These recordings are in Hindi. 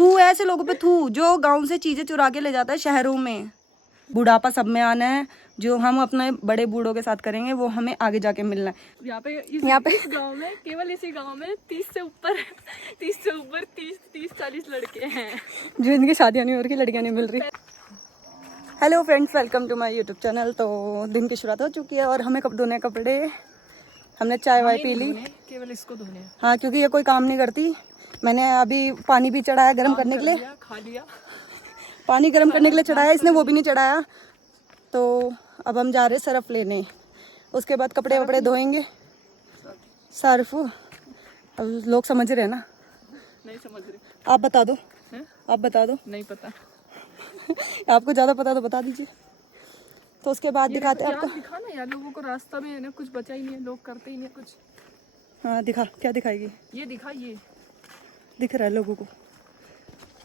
थू ऐसे लोगों पे थू जो गांव से चीजें चुरा के ले जाता है शहरों में। बुढ़ापा सब में आना है, जो हम अपने बड़े बूढ़ों के साथ करेंगे वो हमें आगे जाके मिलना है। यहाँ पे इस गांव में, केवल इसी गांव में 30 से ऊपर 30-40 लड़के हैं जो इनकी शादियां नहीं हो रही, लड़कियां नहीं मिल रही। Hello friends, welcome to my YouTube channel. तो दिन की शुरुआत हो चुकी है और हमें कब धोने कपड़े, हमने चाय वाय पी ली। केवल इसको धोने। हाँ, क्योंकि ये कोई काम नहीं करती। मैंने अभी पानी भी चढ़ाया गर्म करने के लिए, खा लिया पानी गर्म करने के लिए चढ़ाया, इसने वो भी नहीं चढ़ाया। तो अब हम जा रहे हैं सर्फ लेने, उसके बाद कपड़े वपड़े धोएंगे। सर्फ अब लोग समझ रहे हैं ना? नहीं समझ रही। आप बता दो है? आप बता दो। नहीं पता आपको ज़्यादा पता तो बता दीजिए। तो उसके बाद दिखाते हैं आपको। दिखा ना यार, लोगों को रास्ता में है ना, कुछ बचा ही नहीं है, लोग करते ही नहीं कुछ। हाँ दिखा, क्या दिखाएगी? ये दिखा, ये दिख रहा है लोगों को,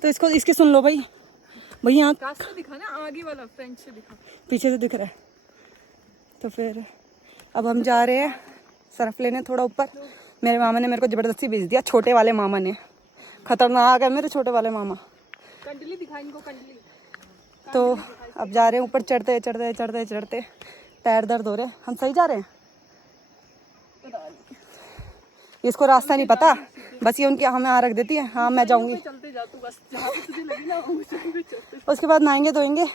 तो इसको इसकी सुन लो भाई। भाई यहाँ रास्ता दिखा ना, आगे वाला फ्रंट से दिखा, पीछे से दिख रहा है। तो फिर अब हम जा रहे हैं सर्फ लेने थोड़ा ऊपर। मेरे मामा ने मेरे को ज़बरदस्ती भेज दिया, छोटे वाले मामा ने। खतरनाक है मेरे छोटे वाले मामा। कंडली दिखा इनको, कंडली। तो अब जा रहे हैं ऊपर, चढ़ते चढ़ते चढ़ते चढ़ते पैर दर्द हो रहे हैं। हम सही जा रहे हैं? इसको रास्ता नहीं पता, बस ये उनके हमें यहाँ रख देती है। हाँ मैं जाऊँगी। चलते जा तू, बस जहाँ पे तुझे लगी ना चलते। उसके बाद नहाएंगे धोएंगे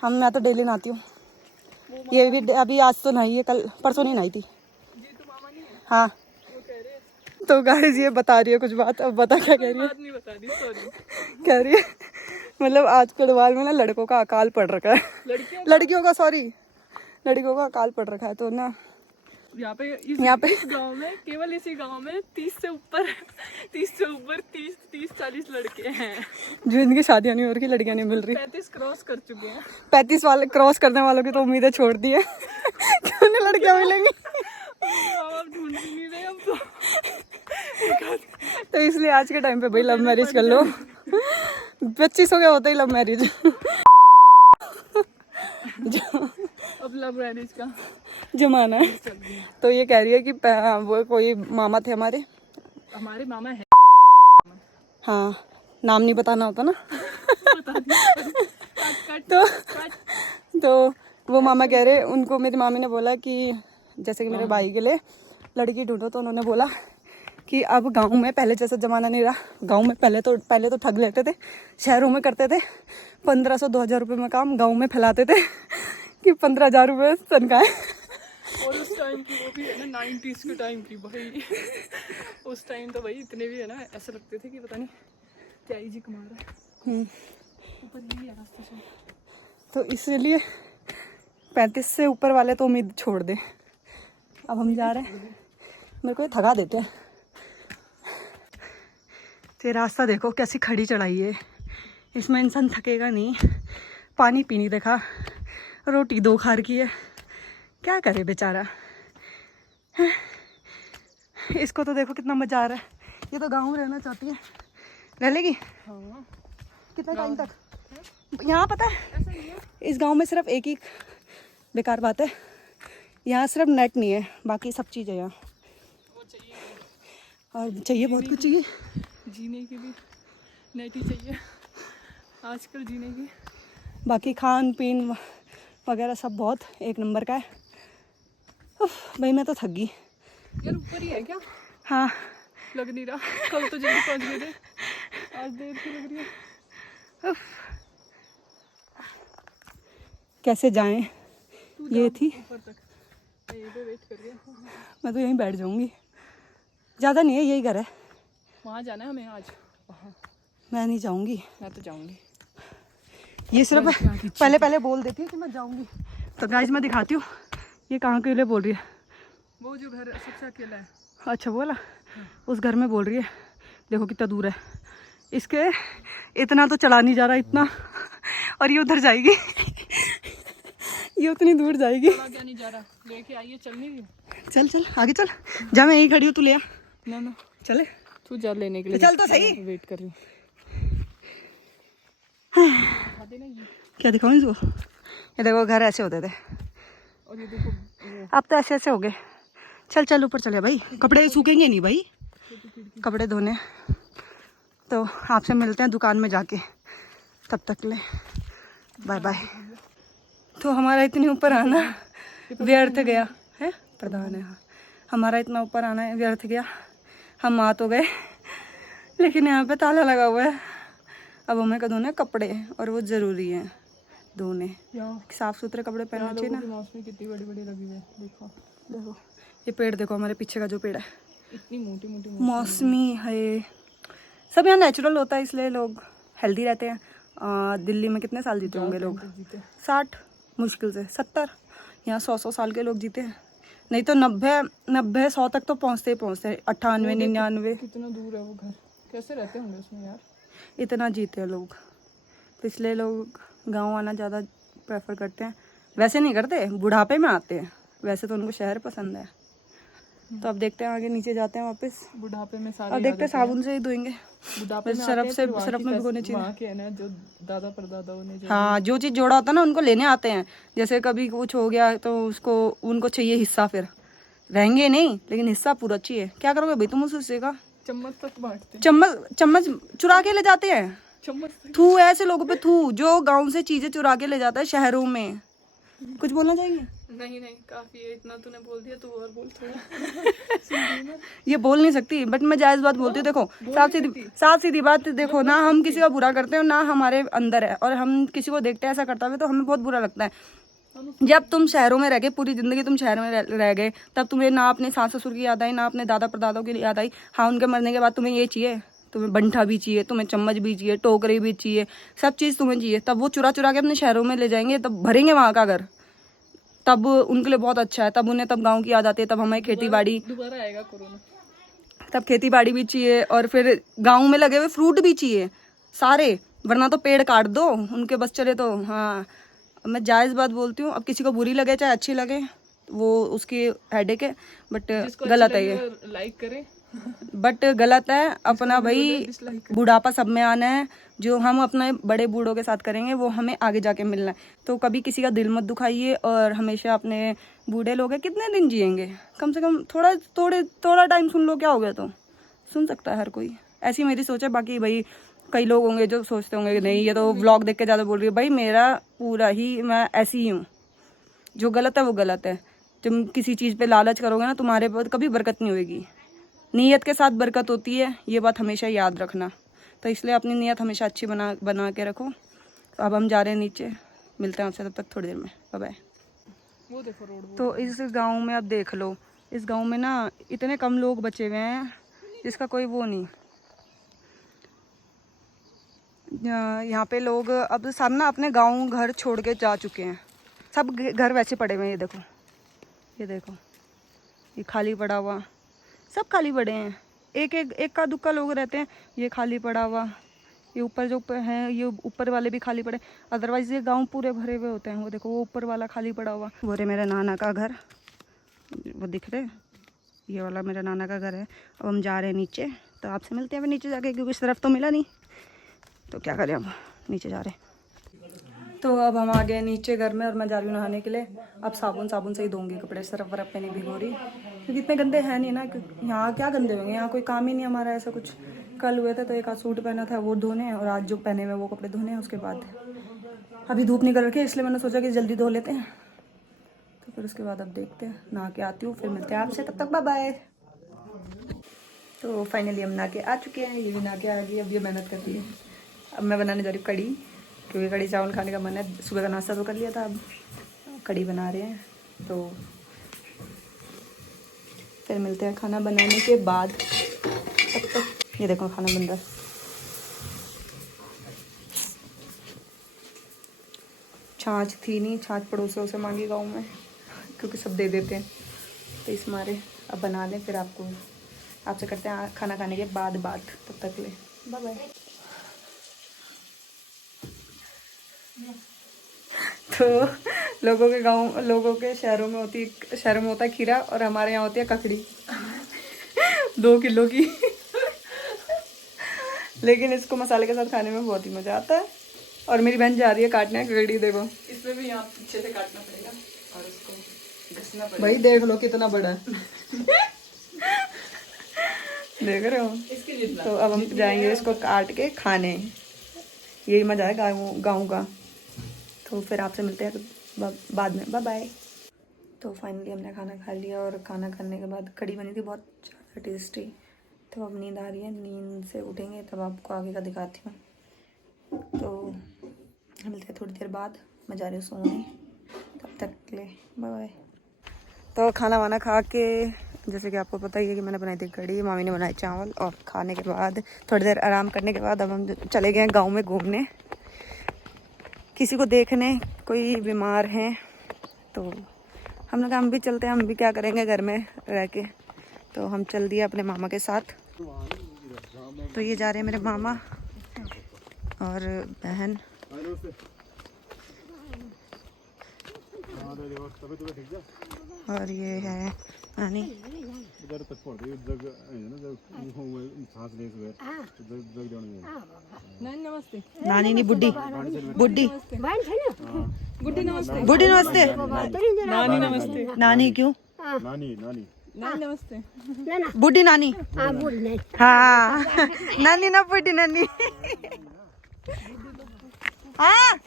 हम। मैं तो डेली नहाती हूँ, ये भी अभी आज तो नहाई है, कल परसों नहीं नहाई थी। ये तो मामा नहीं है, हाँ वो कह रहे हैं। तो गाइस ये बता रही है कुछ बात। अब बता क्या कह रही है? बात नहीं बता दी, सॉरी। कह रही है मतलब आज गढ़वाल में ना लड़कों का अकाल पड़ रखा है, लड़कियों का सॉरी, लड़कियों का अकाल पड़ रखा है। तो ना यहाँ पे इस गांव में, केवल इसी गांव में 30 से ऊपर 30-40 लड़के हैं जो इनकी शादियां नहीं हो रही, लड़कियां नहीं मिल रही। 35 क्रॉस कर चुके हैं। 35 वाले क्रॉस करने वालों की तो उम्मीदें छोड़ दी है क्यों नहीं लड़कियां मिलेंगी। ढूंढ भी नहीं रहे हम तो इसलिए आज के टाइम पे भाई लव मैरिज कर लो। 25 हो गया होता ही लव मैरिज। अब लव मैरिज का जमाना है। तो ये कह रही है कि वो कोई मामा थे हमारे मामा है। हाँ, नाम नहीं बताना होता ना। तो वो मामा कह रहे, उनको मेरी मामी ने बोला कि जैसे कि मेरे भाई के लिए लड़की ढूंढो। तो उन्होंने बोला कि अब गांव में पहले जैसा ज़माना नहीं रहा। गांव में पहले तो ठग लेते थे, शहरों में करते थे 1500-2000 रुपये में काम, गांव में फैलाते थे कि 15,000 रुपये तनख्वाह। और उस टाइम की वो भी है ना, 90s के टाइम की भाई। उस टाइम तो भाई इतने भी है ना, ऐसे लगते थे कि पता नहीं क्या ही जी कमा रहा है। ऊपर यही है रास्ते से। तो इसलिए 35 से ऊपर वाले तो उम्मीद छोड़ दे। अब हम जा रहे हैं, मेरे को ये थका देते हैं। ये रास्ता देखो कैसी खड़ी चढ़ाई है, इसमें इंसान थकेगा नहीं। पानी पी नहीं देखा, रोटी 2 खार की है, क्या करे बेचारा। इसको तो देखो कितना मजा आ रहा है। ये तो गाँव रहना चाहती है, रह लेगी। हाँ। कितना टाइम तक? यहाँ पता है इस गांव में सिर्फ एक ही बेकार बात है, यहाँ सिर्फ नेट नहीं है, बाकी सब चीज़ है यहाँ। और चाहिए बहुत कुछ, चाहिए जीने के लिए नेट ही चाहिए आजकल जीने की। बाकी खान पीन वगैरह सब बहुत एक नंबर का है। भाई मैं तो थक गई यार। ऊपर ही है क्या? हाँ लग नहीं रहा, कल तो जल्दी पहुंच गए थे, आज देर से लग रही है। कैसे जाएं? ये थी, ऊपर तक यहीं पे वेट कर रही है। मैं तो यहीं बैठ जाऊंगी, ज़्यादा नहीं है, यही घर है। वहाँ जाना है हमें आज। मैं नहीं जाऊंगी, मैं तो जाऊंगी। ये सिर्फ पहले बोल देती है कि मैं जाऊंगी। तो गाइस मैं दिखाती हूँ ये कहाँ के लिए बोल रही है। वो जो घर सबसे अकेला है। अच्छा बोला, उस घर में बोल रही है। देखो कितना दूर है, इसके इतना तो चला नहीं जा रहा इतना, और ये उधर जाएगी ये उतनी दूर जाएगी। क्या नहीं जा रहा, लेके आइए, चल नहीं रही। चल चल आगे चल, जा मैं यहीं खड़ी हूँ, तू ले आ। ना चले, तू जा लेने के लिए। चल तो सही, वेट कर रही हूँ। क्या दिखाऊँ इसको? ये देखो घर ऐसे होते थे, और ये देखो अब तो ऐसे ऐसे हो गए। चल चल ऊपर चले भाई, कपड़े सूखेंगे नहीं भाई, कपड़े धोने। तो आपसे मिलते हैं दुकान में जाके, तब तक ले बाय बाय। तो हमारा इतने ऊपर आना व्यर्थ गया है, प्रधान है हाँ, हमारा इतना ऊपर आना है व्यर्थ गया। हम आ तो गए लेकिन यहाँ पे ताला लगा हुआ है। अब हमें का धोने कपड़े, और वो ज़रूरी है धोने, साफ़ सुथरे कपड़े पहनने चाहिए ना। मौसमी कितनी बड़ी बड़ी लगी हुई है, देखो देखो ये पेड़, देखो हमारे पीछे का जो पेड़ है इतनी मोटी मोटी मौसमी है। सब यहाँ नेचुरल होता है इसलिए लोग हेल्दी रहते हैं। दिल्ली में कितने साल जीते होंगे लोग? 60, मुश्किल से 70। यहाँ 100 साल के लोग जीते हैं, नहीं तो 90 100 तक तो पहुँचते ही पहुँचते, 98 99। कितना दूर है वो घर, कैसे रहते होंगे उसमें यार, इतना जीते हैं लोग। तो इसलिए लोग गांव आना ज़्यादा प्रेफर करते हैं। वैसे नहीं करते, बुढ़ापे में आते हैं, वैसे तो उनको शहर पसंद है। तो अब देखते हैं आगे, नीचे जाते हैं वापस। बुढ़ापे में सारे अब देखते हैं साबुन से ही धोएंगे, बुढ़ापे में सरफ में भिगोने चाहिए। वहाँ के है ना जो दादा परदादाओं ने हाँ, जो चीज़ जोड़ा होता है ना उनको लेने आते हैं। जैसे कभी कुछ हो गया तो उनको चाहिए हिस्सा, फिर रहेंगे नहीं लेकिन हिस्सा पूरा चाहिए। क्या करोगे भाई तुम उस हिस्से का? चम्मच तक बांटते हैं, चम्मच चुरा के ले जाते हैं। चम्मच थू ऐसे लोगों पे थू, जो गांव से चीजें चुरा के ले जाता है शहरों में। कुछ बोलना चाहिए? नहीं काफी है, इतना तूने बोल दिया, तू और बोल थोड़ा। ये बोल नहीं सकती बट मैं जायज बात बोलती हूँ। देखो साफ सीधी बात, देखो ना हम किसी का बुरा करते हैं ना हमारे अंदर है, और हम किसी को देखते हैं ऐसा करता हुआ तो हमें बहुत बुरा लगता है। जब तुम शहरों में रह गए, पूरी जिंदगी तुम शहर में रह गए, तब तुम्हें ना अपने सास ससुर की याद आई, ना अपने दादा परदादाओं की याद आई। हाँ, उनके मरने के बाद तुम्हें ये चाहिए, तुम्हें बंठा भी चाहिए, तुम्हें चम्मच भी चाहिए, टोकरी भी चाहिए, सब चीज़ तुम्हें चाहिए। तब वो चुरा के अपने शहरों में ले जाएंगे, तब भरेंगे वहाँ का घर, तब उनके लिए बहुत अच्छा है। तब उन्हें तब गांव की याद आती है, तब हमें खेती बाड़ी, दोबारा आएगा कोरोना, तब खेती बाड़ी भी चाहिए, और फिर गांव में लगे हुए फ्रूट भी चाहिए सारे, वरना तो पेड़ काट दो उनके बस चले तो। हाँ, मैं जायज़ बात बोलती हूँ। अब किसी को बुरी लगे चाहे अच्छी लगे, वो उसकी हेडेक है, बट गलत है ये, लाइक करें बट गलत है। अपना भाई बुढ़ापा सब में आना है, जो हम अपने बड़े बूढ़ों के साथ करेंगे वो हमें आगे जाके मिलना है। तो कभी किसी का दिल मत दुखाइए, और हमेशा अपने बूढ़े लोग हैं कितने दिन जिएंगे, कम से कम थोड़ा टाइम सुन लो, क्या हो गया? तो सुन सकता है हर कोई, ऐसी मेरी सोच है। बाकी भाई कई लोग होंगे जो सोचते होंगे कि नहीं ये तो व्लॉग देख के ज़्यादा बोल रही है। भाई मेरा पूरा ही, मैं ऐसी ही हूँ, जो गलत है वो गलत है। तुम किसी चीज़ पे लालच करोगे ना, तुम्हारे पास कभी बरकत नहीं होगी। नीयत के साथ बरकत होती है, ये बात हमेशा याद रखना। तो इसलिए अपनी नीयत हमेशा अच्छी बना के रखो। तो अब हम जा रहे हैं नीचे, मिलते हैं आपसे तब तक थोड़ी देर में, बाय बाय। वो देखो रोड। तो इस गांव में अब देख लो, इस गांव में ना इतने कम लोग बचे हुए हैं जिसका कोई वो नहीं। यहाँ पे लोग अब सब ना अपने गांव घर छोड़ के जा चुके हैं, सब घर वैसे पड़े हुए हैं। ये देखो ये खाली पड़ा हुआ, सब खाली पड़े हैं। एक का दुक्का लोग रहते हैं, ये खाली पड़ा हुआ, ये ऊपर जो ऊपर हैं ये ऊपर वाले भी खाली पड़े, अदरवाइज ये गांव पूरे भरे हुए होते हैं। वो देखो वो ऊपर वाला खाली पड़ा हुआ, वो रे मेरे नाना का घर, वो दिख रहे, ये वाला मेरे नाना का घर है। अब हम जा रहे हैं नीचे, तो आपसे मिलते हैं नीचे जाके, क्योंकि इस तरफ तो मिला नहीं, तो क्या करें अब नीचे जा रहे हैं। तो अब हम आ गए नीचे घर में, और मैं जा रही हूँ नहाने के लिए। अब साबुन से ही धोंगी कपड़े, सरफ वरफ पे नहीं भिगो रही, क्योंकि इतने गंदे हैं नहीं ना। यहाँ क्या गंदे होंगे, यहाँ कोई काम ही नहीं हमारा ऐसा कुछ। कल हुए थे तो एक आध सूट पहना था वो धोने, और आज जो पहने हुए वो कपड़े धोने हैं। उसके बाद अभी धूप निकल रखी है, इसलिए मैंने सोचा कि जल्दी धो लेते हैं। तो फिर उसके बाद अब देखते हैं, नहा के आती हूँ, फिर मिलते हैं आपसे, तब तक बाय बाय। तो फाइनली हम नहा के आ चुके हैं, ये भी नहा के आ गई। अब ये मेहनत करती है। अब मैं बनाने जा रही हूँ कड़ी, क्योंकि कड़ी चावल खाने का मन है। सुबह का नाश्ता तो कर लिया था, अब कड़ी बना रहे हैं। तो फिर मिलते हैं खाना बनाने के बाद, तब तक ये देखो खाना बन रहा है। छाछ थी नहीं, छाछ पड़ोसियों से मांगी गाँव में, क्योंकि सब दे देते हैं, तो इस मारे अब बना लें। फिर आपसे करते हैं खाना खाने के बाद बात, तब तक ले बाय बाय। तो लोगों के शहरों में होता है खीरा, और हमारे यहाँ होती है ककड़ी 2 किलो की। लेकिन इसको मसाले के साथ खाने में बहुत ही मज़ा आता है। और मेरी बहन जा रही है काटने ककड़ी, देखो इसमें भी यहाँ पीछे से काटना पड़ेगा और उसको घसना पड़ेगा। भाई देख लो कितना बड़ा है। देख रहे हो। तो अब हम जाएंगे इसको काट के खाने। यही मजा है गाँव का। तो फिर आपसे मिलते हैं बाद में। Bye bye. तो फाइनली हमने खाना खा लिया और खाना खाने के बाद कढ़ी बनी थी बहुत ज़्यादा टेस्टी। तो अब नींद आ रही है, नींद से उठेंगे तब आपको आगे का दिखाती हूँ। तो मिलते हैं थोड़ी देर बाद। मैं जा रही हूँ सोने, तब तक के लिए बाय बाय। तो खाना वाना खा के, जैसे कि आपको पता ही है कि मैंने बनाई थी कढ़ी, मामी ने बनाई चावल, और खाने के बाद थोड़ी देर आराम करने के बाद अब हम चले गए गाँव में घूमने, किसी को देखने, कोई बीमार हैं। तो हम लोग हम भी चलते हैं, हम भी क्या करेंगे घर में रह के। तो हम चल दिए अपने मामा के साथ। तो ये जा रहे हैं मेरे मामा और बहन। और ये है नानी। नमस्ते। नानी नहीं, बुड्ढी बुड्ढी गुड्डी नमस्ते। बुड्ढी नमस्ते। नानी नमस्ते। नानी क्यों? नानी नमस्ते। बुड्ढी नानी। हाँ नानी ना बुड्ढी नानी। हाँ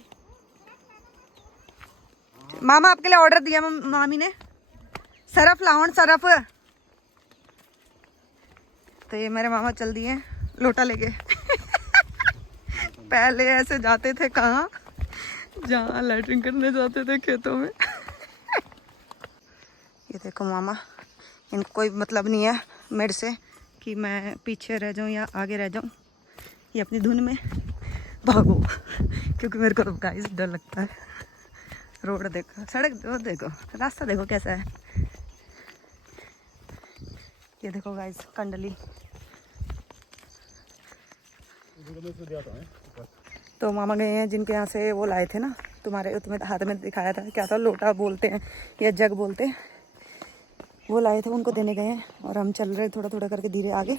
मामा आपके लिए ऑर्डर दिया मामी ने, सरफ लाओ सरफ। तो ये मेरे मामा चल दिए लोटा लेके। पहले ऐसे जाते थे कहाँ, जहाँ लैट्रिन करने जाते थे खेतों में। ये देखो मामा, इनको कोई मतलब नहीं है मेरे से कि मैं पीछे रह जाऊँ या आगे रह जाऊँ। ये अपनी धुन में भागो, क्योंकि मेरे को तो गाइस डर लगता है। रोड देखो, सड़क देखो, रास्ता देखो कैसा है। ये देखो गाइस कंडली। तो मामा गए हैं जिनके यहाँ से वो लाए थे ना, तुम्हें हाथ में दिखाया था, क्या था, लोटा बोलते हैं या जग बोलते हैं, वो लाए थे, उनको देने गए हैं। और हम चल रहे थोड़ा थोड़ा करके धीरे आगे।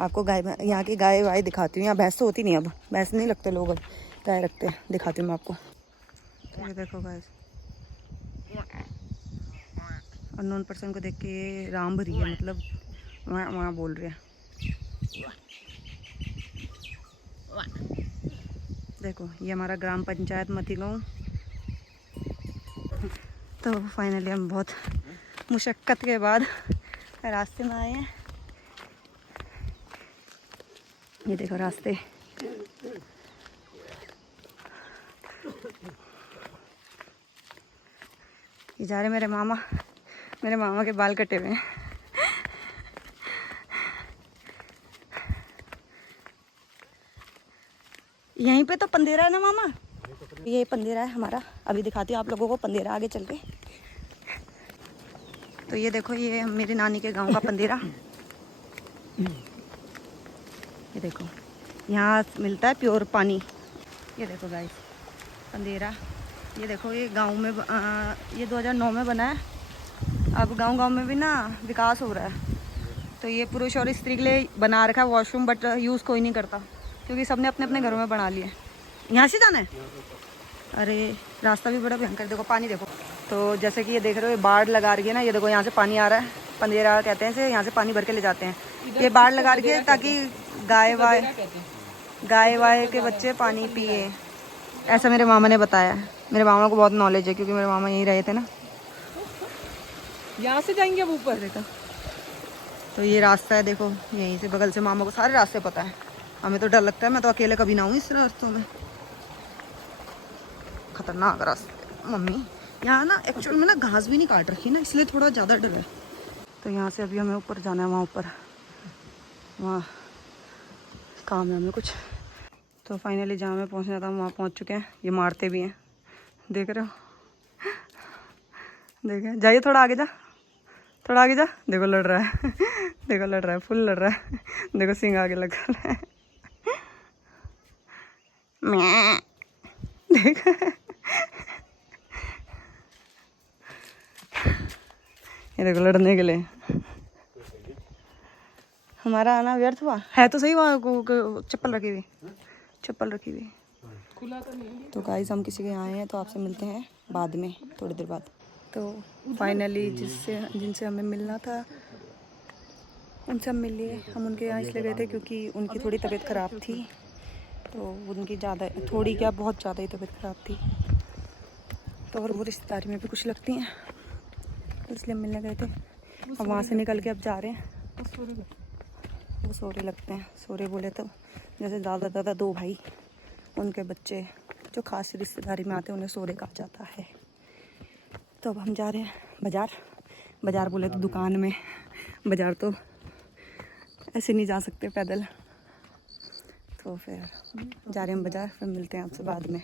आपको गाय, यहाँ की गाय वाय दिखाती हूँ। यहाँ भैंस तो होती नहीं, अब भैंस नहीं लगते लोग, अब गाय रखते हैं, दिखाती हूँ मैं आपको। ये देखो गाइस, अननोन पर्सन को देख के ये राम भरी है, मतलब वहाँ बोल रहे हैं। देखो ये हमारा ग्राम पंचायत मतीगांव। तो फाइनली हम बहुत मुशक्क़त के बाद रास्ते में आए हैं। ये देखो रास्ते। ये जा रहे मेरे मामा के बाल कटे हुए हैं। यहीं पे तो पंदेरा है ना मामा, ये पंदेरा है हमारा। अभी दिखाती हूँ आप लोगों को पंदेरा आगे चल के। तो ये देखो, ये मेरी नानी के गांव का पंदेरा। ये देखो यहाँ मिलता है प्योर पानी। ये देखो गाइस पंदेरा। ये देखो ये गांव में ये 2009 में बना है। अब गांव में भी ना विकास हो रहा है। तो ये पुरुष और स्त्री के लिए बना रखा है वॉशरूम, बट यूज़ कोई नहीं करता क्योंकि सबने अपने अपने घरों में बना लिए। यहाँ से जाना है? अरे रास्ता भी बड़ा भयंकर। देखो पानी देखो। तो जैसे कि ये देख रहे हो, ये बाढ़ लगा रही है ना, ये देखो यहाँ से पानी आ रहा है। पंदेरा कहते हैं इसे, यहाँ से पानी भर के ले जाते हैं। ये बाढ़ लगा रही है ताकि गाय वाय के बच्चे पानी पिए, ऐसा मेरे मामा ने बताया। मेरे मामा को बहुत नॉलेज है क्योंकि मेरे मामा यहीं रहे थे ना। यहाँ से जाएंगे अब ऊपर। देखो तो ये रास्ता है, देखो यहीं से बगल से मामा को सारे रास्ते पता है। हमें तो डर लगता है, मैं तो अकेले कभी ना हूँ इस रास्तों में। खतरनाक रास्ते मम्मी। यहाँ ना एक्चुअल में ना घास भी नहीं काट रखी ना, इसलिए थोड़ा ज़्यादा डर है। तो यहाँ से अभी हमें ऊपर जाना है, वहाँ ऊपर वहाँ काम है हमें कुछ। तो फाइनली जहाँ हमें पहुँचना था वहाँ पहुँच चुके हैं। ये मारते भी हैं, देख रहे हो। देखे, जाइए थोड़ा आगे जा, थोड़ा आगे जा। देखो लड़ रहा है। देखो लड़ रहा है, फुल लड़ रहा है। देखो सिंग आगे लगा रहा है। देख ये देखो लड़ने के लिए। हमारा आना व्यर्थ हुआ है। तो सही वहाँ चप्पल रखी हुई, चप्पल रखी हुई। खुला तो नहीं है। तो गाइस हम किसी के यहाँ आए हैं, तो आपसे मिलते हैं बाद में, थोड़ी देर बाद। तो फाइनली जिनसे हमें मिलना था उनसे हम मिल लिए। हम उनके यहाँ इसलिए गए थे क्योंकि उनकी थोड़ी तबीयत ख़राब थी, तो उनकी ज़्यादा थोड़ी क्या बहुत ज़्यादा ही तबीयत ख़राब थी, तो और वो रिश्तेदारी में भी कुछ लगती हैं, तो इसलिए हम मिलने गए थे। अब वहाँ से निकल के अब जा रहे हैं। वो सोरे लगते हैं, सोरे बोले तो जैसे ज़्यादा ज़्यादा 2 भाई, उनके बच्चे जो खास रिश्तेदारी में आते हैं उन्हें सोरे कहा जाता है। तो अब हम जा रहे हैं बाज़ार। बाज़ार बोले तो दुकान में, बाज़ार तो ऐसे नहीं जा सकते पैदल, तो फिर जा रहे हैं हम बाज़ार। फिर मिलते हैं आपसे बाद में।